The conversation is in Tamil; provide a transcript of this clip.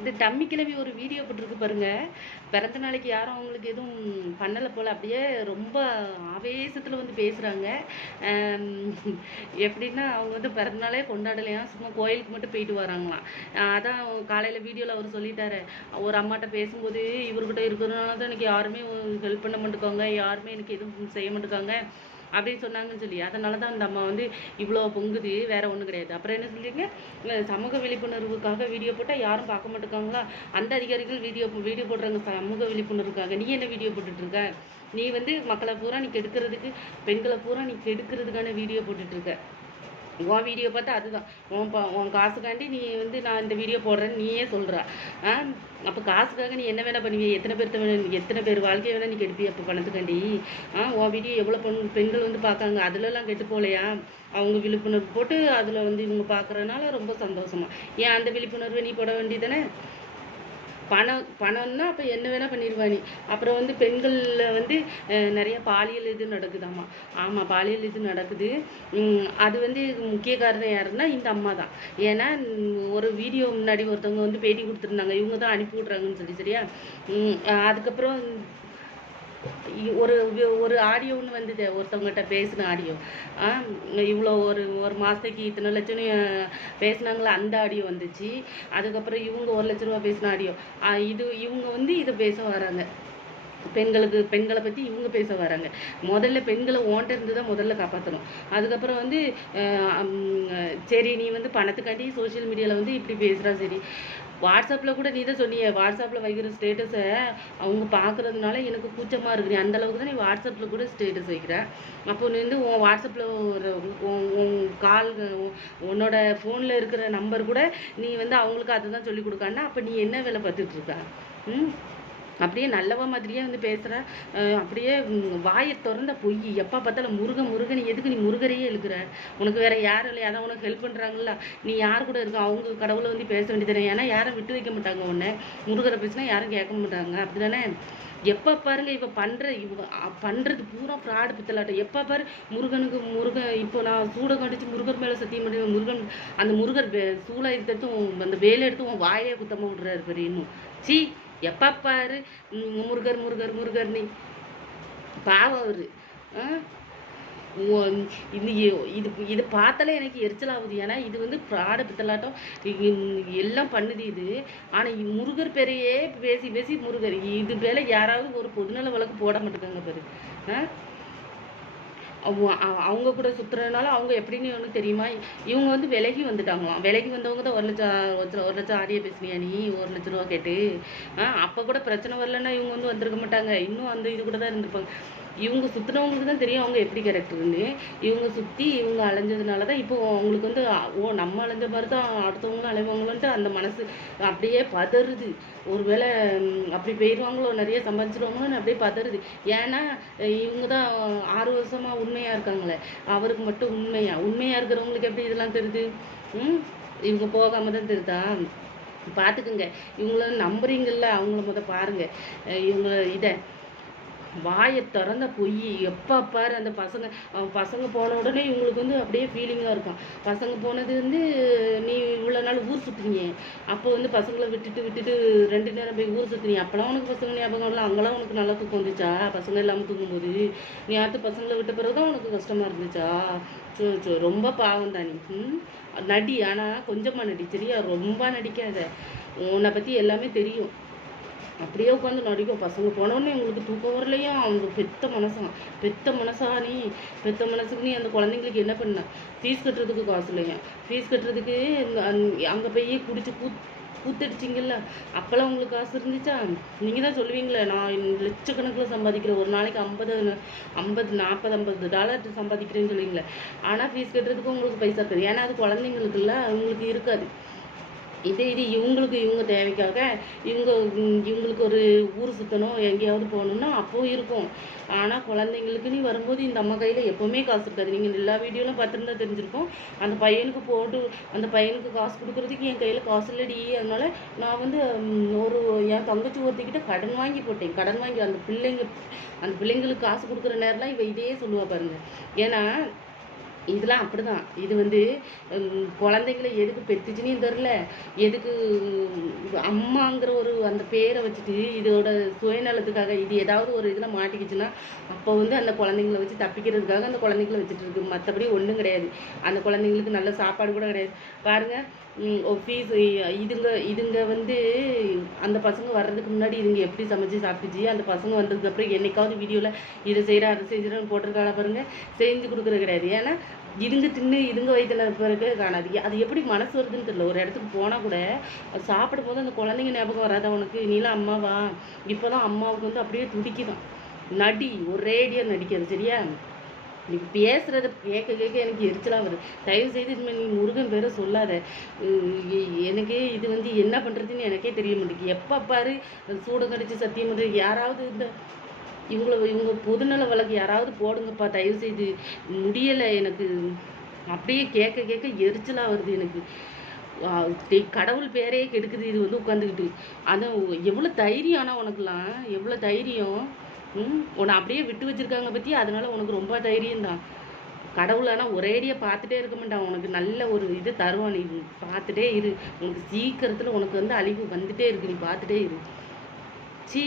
இந்த டம்மி கிழவி ஒரு வீடியோ போட்டிருக்கு பாருங்க. பிறந்த நாளைக்கு யாரும் அவங்களுக்கு எதுவும் பண்ணலை போல் அப்படியே ரொம்ப ஆவேசத்தில் வந்து பேசுகிறாங்க எப்படின்னா அவங்க வந்து பிறந்த நாளே கொண்டாடலையாம் சும்மா கோயிலுக்கு மட்டும் போயிட்டு வராங்களாம். அதான் காலையில் வீடியோவில் அவர் சொல்லிட்டாரு. ஒரு அம்மாட்ட பேசும்போது இவர்கிட்ட இருக்கிறதுனால தான் எனக்கு யாருமே ஹெல்ப் பண்ண மாட்டேக்காங்க யாருமே எனக்கு எதுவும் செய்ய மாட்டேக்காங்க. அப்படின்னு சொன்னாங்கன்னு சொல்லி. அதனால தான் அந்த அம்மா வந்து இவ்வளோ பொங்குது வேற ஒன்றும் கிடையாது. அப்புறம் என்ன சொல்றீங்க? சமூக விழிப்புணர்வுக்காக வீடியோ போட்டால் யாரும் பார்க்க மாட்டேங்காங்களா? அந்த அதிகாரிகள் வீடியோ வீடியோ போடுறாங்க. சமூக விழிப்புணர்வுக்காக. நீ என்ன வீடியோ போட்டுட்டு இருக்க? நீ வந்து மக்களை பூரா நீ கெடுக்கிறதுக்கு பெண்களை பூரா நீ கெடுக்கிறதுக்கான வீடியோ போட்டுட்டு இருக்க. உன் வீடியோ பார்த்தா அதுதான். உன் பா உன் காசுக்காண்டி நீ வந்து நான் இந்த வீடியோ போடுறேன்னு நீயே சொல்கிற ஆ? அப்போ காசுக்காக நீ என்ன வேணால் பண்ணுவீங்க எத்தனை பேர்த்த வேணும் எத்தனை பேர் வாழ்க்கையை வேணால் நீ கெடுப்பி அப்போ பணத்துக்காண்டி? ஆ? உன் வீடியோ எவ்வளோ பெண் பெண்கள் வந்து பார்க்காங்க. அதுலலாம் கெட்டு போகலையா? அவங்க விழிப்புணர்வு போட்டு அதில் வந்து இவங்க பார்க்குறதுனால ரொம்ப சந்தோஷமா. ஏன் அந்த விழிப்புணர்வை நீ போட வேண்டியதானே பணம் பணம்னா அப்போ என்ன வேணால் பண்ணிடுவா நீ. அப்புறம் வந்து பெண்களில் வந்து நிறைய பாலியல் இது நடக்குதாம்மா ஆமாம் பாலியல் இது நடக்குது. அது வந்து முக்கிய காரணம் யாருன்னா இந்த அம்மா தான். ஏன்னா ஒரு வீடியோ முன்னாடி ஒருத்தவங்க வந்து பேட்டி கொடுத்துருந்தாங்க. இவங்க தான் அனுப்பி விட்றாங்கன்னு சொல்லி சரியா? அதுக்கப்புறம் ஒரு ஒரு ஆடியோ ஒன்று வந்தது. ஒருத்தவங்ககிட்ட பேசின ஆடியோ இவ்வளோ ஒரு ஒரு மாதத்துக்கு இத்தனை லட்சம் பேசினாங்களா? அந்த ஆடியோ வந்துச்சு. அதுக்கப்புறம் இவங்க ஒரு லட்ச ரூபா பேசின ஆடியோ இது இவங்க வந்து இதை பேச வராங்க. பெண்களுக்கு பெண்களை பற்றி இவங்க பேச வராங்க. முதல்ல பெண்களை ஓன்ட்ட இருந்து தான் முதல்ல காப்பாற்றணும் அதுக்கப்புறம் வந்து சரி நீ வந்து பணத்துக்காண்டி சோஷியல் மீடியாவில் வந்து இப்படி பேசுகிறா சரி. வாட்ஸ்அப்பில் கூட நீ தான் சொன்னியே வாட்ஸ்அப்பில் வைக்கிற ஸ்டேட்டஸை அவங்க பார்க்குறதுனால எனக்கு கூச்சமாக இருக்கு. நீ அந்த அளவுக்கு தான் நீ வாட்ஸ்அப்பில் கூட ஸ்டேட்டஸ் வைக்கிற. அப்போ நீ வந்து உன் வாட்ஸ்அப்பில் ஒரு உன் கால் உன்னோட ஃபோனில் இருக்கிற நம்பர் கூட நீ வந்து அவங்களுக்கு அதை தான் சொல்லி கொடுக்கான்னா அப்போ நீ என்ன வேலை பார்த்துட்ருக்க ம்? அப்படியே நல்லவ மாதிரியே வந்து பேசுகிற அப்படியே வாயை திறந்த பொய். எப்போ பார்த்தாலும் முருகன் முருகன் எதுக்கு நீ முருகரையே இழுக்கிற? உனக்கு வேறு யாரும் இல்லை அதான் உனக்கு ஹெல்ப் பண்ணுறாங்களா நீ யார் கூட இருக்க? அவங்க கடவுளை வந்து பேச வேண்டியது ஏன்னா யாரும் விட்டு வைக்க மாட்டாங்க உன்னை. முருகரை பேசினா யாரும் கேட்க மாட்டாங்க. அப்படிதானே? எப்போ பாருங்க இவ பண்ணுற இவ பண்ணுறது பூரா ஃப்ராடு பித்தலாட்டம் எப்போ பாரு முருகனுக்கு முருகன் இப்போ நான் சூட கடிச்சு முருகர் மேலே சத்தியம் பண்ணி முருகன் அந்த முருகர் வே- சூளை எடுத்து அந்த வேலை எடுத்து உன் வாயே குத்தமாக விட்றாரு பெரிய இன்னும். சீ எப்போ பாரு? முருகர் முருகர் முருகர் நீ. பாவம் அவரு. ஆ? இது இது பார்த்தாலே எனக்கு எரிச்சல் ஆகுது ஏன்னா இது வந்து ஃப்ராடு பித்தலாட்டம். எல்லாம் பண்ணுது இது. ஆனால் முருகர் பேரையே பேசி பேசி முருகர். இது மேலே யாராவது ஒரு பொதுநல வழக்கு போட மாட்டேங்காங்க பாரு. ஆ? அவங்க அவ- அவங்க கூட சுத்துறதுனால அவங்க எப்படின்னு ஒன்று தெரியுமா? இவங்க வந்து விலகி வந்துட்டாங்களாம். விலகி வந்தவங்க தான் ஒரு லட்சம் ஒரு லட்சம் ஆரிய பேசுனியா நீ? ஒரு லட்ச ரூபா கேட்டு. அப்போ கூட பிரச்சனை வரலன்னா இவங்க வந்து வந்திருக்க மாட்டாங்க. இன்னும் அந்த இது கூட தான் இருந்திருப்பாங்க. இவங்க சுற்றினவங்களுக்கு தான் தெரியும் அவங்க எப்படி கேரக்டர்னு. இவங்க சுற்றி இவங்க அலைஞ்சதுனால தான் இப்போ அவங்களுக்கு வந்து ஓ நம்ம அலைஞ்ச மாதிரி தான் அடுத்தவங்களும் அலைவாங்களோன்ட்டு அந்த மனசு அப்படியே பதறுது. ஒருவேளை அப்படி போயிடுவாங்களோ நிறைய சம்பாதிச்சிருவாங்களோன்னு அப்படியே பதறுது. ஏன்னா இவங்க தான் ஆறு வருஷமாக உண்மையாக இருக்காங்களே. அவருக்கு மட்டும் உண்மையாக உண்மையாக இருக்கிறவங்களுக்கு எப்படி இதெல்லாம் தெரியுது? ம்? இவங்க போகாமல் தான் தெரியுதா? பார்த்துக்குங்க இவங்கள நம்புறீங்கல்ல அவங்கள முத பாருங்கள் இவங்க இதை வாயை திறந்த பொய். எப்போ பாரு அந்த பசங்க பசங்க போன உடனே இவங்களுக்கு வந்து அப்படியே ஃபீலிங்காக இருக்கும். பசங்க போனது வந்து நீ இவ்வளோ நாள் ஊர் சுற்றுனீங்க அப்போ வந்து பசங்களை விட்டுட்டு விட்டுட்டு ரெண்டு நேரம் போய் ஊர் சுற்றுனீங்க அப்போலாம் உனக்கு பசங்க ஞாபகம் இல்லை அங்கெல்லாம் உனக்கு நல்லா தூக்கம் வந்துச்சா? பசங்க இல்லாமல் தூங்கும்போது. நீ அடுத்து பசங்களை விட்ட பிறகு தான் உனக்கு கஷ்டமாக இருந்துச்சா? சோ சோ ரொம்ப பாவம் தான். நீ ம்? நடி. ஆனால் கொஞ்சமாக நடி. சரியா? ரொம்ப நடிக்காத. உன்னை பற்றி எல்லாமே தெரியும். அப்படியே உட்காந்து நடிக்கும். பசங்க போனோடனே உங்களுக்கு தூக்கம் வரலையா? அவங்க பெத்த மனசான் பெத்த மனசா நீ? பெத்த மனசுக்கு நீ அந்த குழந்தைங்களுக்கு என்ன பண்ண? ஃபீஸ் கட்டுறதுக்கு காசு இல்லையா? ஃபீஸ் கட்டுறதுக்கு அங்கே போய் குடிச்சு கூ கூத்தடிச்சிங்கல்ல? அப்போல்லாம் உங்களுக்கு காசு இருந்துச்சா? நீங்கள் தான் சொல்லுவீங்களே நான் லட்சக்கணக்கில் சம்பாதிக்கிறேன் ஒரு நாளைக்கு ஐம்பது ஐம்பது நாற்பது ஐம்பது டாலர் சம்பாதிக்கிறேன்னு சொல்லுவீங்களே. ஆனால் ஃபீஸ் கட்டுறதுக்கு உங்களுக்கு பைசா இருக்காது ஏன்னா அது குழந்தைங்களுக்குல்ல அவங்களுக்கு இருக்காது. இதே இது இவங்களுக்கு இவங்க தேவைக்காக இவங்க இவங்களுக்கு ஒரு ஊர் சுற்றணும் எங்கேயாவது போகணும்னா அப்போ இருக்கும். ஆனால் குழந்தைங்களுக்குன்னு வரும்போது இந்த அம்மா கையில் எப்போவுமே காசு இருக்காது. நீங்கள் எல்லா வீடியோலாம் பார்த்துருந்தா தெரிஞ்சிருக்கும். அந்த பையனுக்கு போட்டு அந்த பையனுக்கு காசு கொடுக்குறதுக்கு என் கையில் காசு இல்லடி. அதனால நான் வந்து ஒரு என் தங்கச்சி ஒருத்திக்கிட்ட கடன் வாங்கி போட்டேன். கடன் வாங்கி அந்த பிள்ளைங்க அந்த பிள்ளைங்களுக்கு காசு கொடுக்குற நேரம்லாம் இவ இதையே சொல்லுவா பாருங்க. ஏன்னா இதெல்லாம் அப்படிதான். இது வந்து குழந்தைங்கள எதுக்கு பெத்துச்சுன்னு தெரில எதுக்கு அம்மாங்கிற ஒரு அந்த பேரை வச்சுட்டு இதோட சுயநலத்துக்காக இது ஏதாவது ஒரு இதில் மாட்டிக்கிச்சுன்னா அப்போ வந்து அந்த குழந்தைங்கள வச்சு தப்பிக்கிறதுக்காக அந்த குழந்தைங்கள வச்சுட்டு இருக்கு. மற்றபடி ஒன்றும் கிடையாது. அந்த குழந்தைங்களுக்கு நல்ல சாப்பாடு கூட கிடையாது. பாருங்கள் ஃபீஸ் இதுங்க இதுங்க வந்து அந்த பசங்க வர்றதுக்கு முன்னாடி இதுங்க எப்படி சமைச்சு சாப்பிட்டுச்சு? அந்த பசங்க வந்ததுக்கப்புறம் என்னைக்காவது வீடியோவில் இதை செய்கிறேன் அதை செய்கிறேன்னு போட்டிருக்காங்க பாருங்கள் செஞ்சு கொடுக்குறது கிடையாது. ஏன்னா இதுங்க தின்னு இதுங்க வயிற்றுல பிறகு காணாது. அது எப்படி மனசு வருதுன்னு தெரியல. ஒரு இடத்துக்கு போனால் கூட சாப்பிடும் போது அந்த குழந்தைங்க ஞாபகம் வராதா உனக்கு? நீலாம் அம்மாவா? இப்போ தான் அம்மாவுக்கு வந்து அப்படியே துடிக்குதான். நடி ஒரேடியாக நடிக்கிறது சரியா? நீ பேசுகிறத கேட்க கேட்க எனக்கு எரிச்சலாக வருது. தயவு செய்து இனிமேல் நீ முருகன் பேரை சொல்லாத. எனக்கே இது வந்து என்ன பண்ணுறதுன்னு எனக்கே தெரிய மாட்டேங்குது. எப்போ பாரு சூடம் கடிச்சு சத்தியம் பண்ணுறது யாராவது இந்த இவங்கள இவங்க பொதுநல வழக்கு யாராவது போடுங்கப்பா. தயவு செய்து முடியலை எனக்கு. அப்படியே கேட்க கேட்க எரிச்சலாக வருது எனக்கு. கடவுள் பேரே கெடுக்குது. இது வந்து உட்காந்துக்கிட்டு அதான் எவ்வளோ தைரியம் ஆனால் உனக்குலாம் எவ்வளோ தைரியம். ம் உன்னை அப்படியே விட்டு வச்சிருக்காங்க பற்றி அதனால உனக்கு ரொம்ப தைரியம் தான் கடவுளானா ஒரேடியாக பார்த்துட்டே இருக்க மாட்டான் உனக்கு நல்ல ஒரு இது தருவான். நீ பார்த்துட்டே இரு. உனக்கு சீக்கிரத்தில் உனக்கு வந்து அழிவு வந்துட்டே இருக்கு. நீ பார்த்துட்டே இரு. சீ